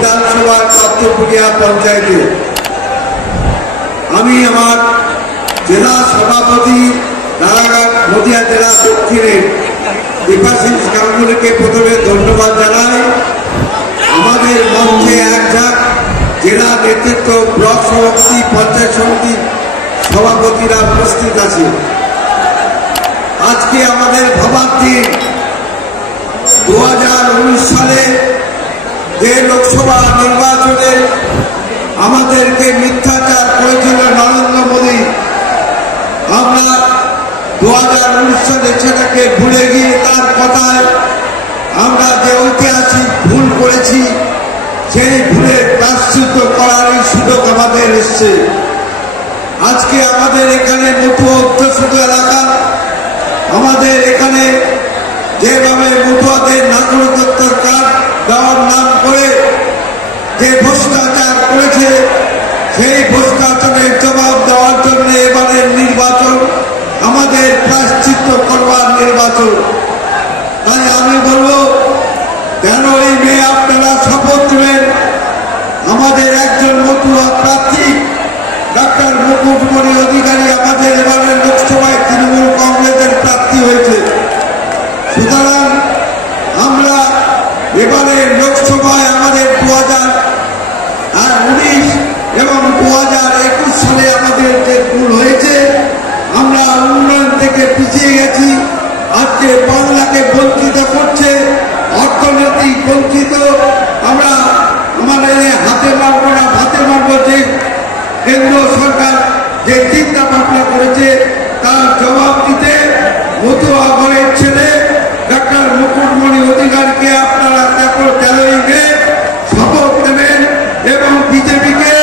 বিধানসভার পাত্রপুরিয়া পঞ্চায়েতে আমি আমার জেলা সভাপতি রানাঘাট নদিয়া জেলা দক্ষিণের দেবাশিস গাঙ্গুলিকে প্রথমে ধন্যবাদ জানাই। আমাদের মঞ্চে এক ঝাঁক জেলা নেতৃত্ব, ব্লক সভাপতি, পঞ্চায়েত সমিতির সভাপতিরা উপস্থিত আছে। আজকে আমাদের ভাবার দিন 2019 সালে যে লোকসভা নির্বাচনে আমাদেরকে মিথ্যাচার করেছিল নরেন্দ্র মোদী, আমরা 2019 সালে সেটাকে ভুলে গিয়ে তার কথায় আমরা যে ঐতিহাসিক ভুল করেছি সেই ভুলের প্রায়শ্চিত্ত করার এই সুযোগ আমাদের এসছে। আজকে আমাদের এখানে মতুয়া অধ্যুষিত এলাকা, আমাদের এখানে যেভাবে মতুয়াদের নাগরিকত্ব কার্ড দেওয়ার নাম করে যে ভ্রষ্টাচার করেছে, সেই ভ্রষ্টাচারের জবাব দেওয়ার জন্য এবারের নির্বাচন আমাদের প্রায়শ্চিত্ত করবার নির্বাচন। তাই আমি বলবো, 13ই মে আপনারা শপথ নেবেন। আমাদের একজন মতুয়া প্রার্থী ডাক্তার মুকুটমণি অধিকারী আমাদের এবারের লোকসভায় তৃণমূল কংগ্রেসের প্রার্থী হয়েছে। সুতরাং আমরা এবারের লোকসভায় আমাদের 2019 এবং 2021 সালে আমাদের যে ভুল হয়েছে, আমরা উন্নয়ন থেকে পিছিয়ে গেছি। আজকে বাংলাকে বঞ্চিত করছে, অর্থনৈতিক বঞ্চিত। আমরা আমাদের হাতে মারব না ভাতে মারব, যে কেন্দ্র সরকার যে চিন্তা ভাবনা করেছে তার জবাব দিতে মতুয়া ঘরের ছেলে ডাক্তার মুকুটমণি অধিকারীকে আপনারা 13ই মে শপথ নেবেন এবং বিজেপিকে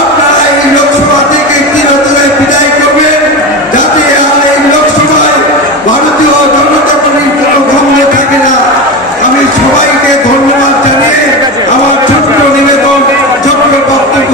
আপনারা এই লোকসভা থেকে চিরতরে বিদায় করবেন, যাতে আর এই লোকসভায় ভারতীয় জনতা পার্টির কোনো ভঙ্গ থাকে না। আমি সবাইকে ধন্যবাদ জানিয়ে আমার ছোট্ট নিবেদন, ছোট্ট বক্তব্য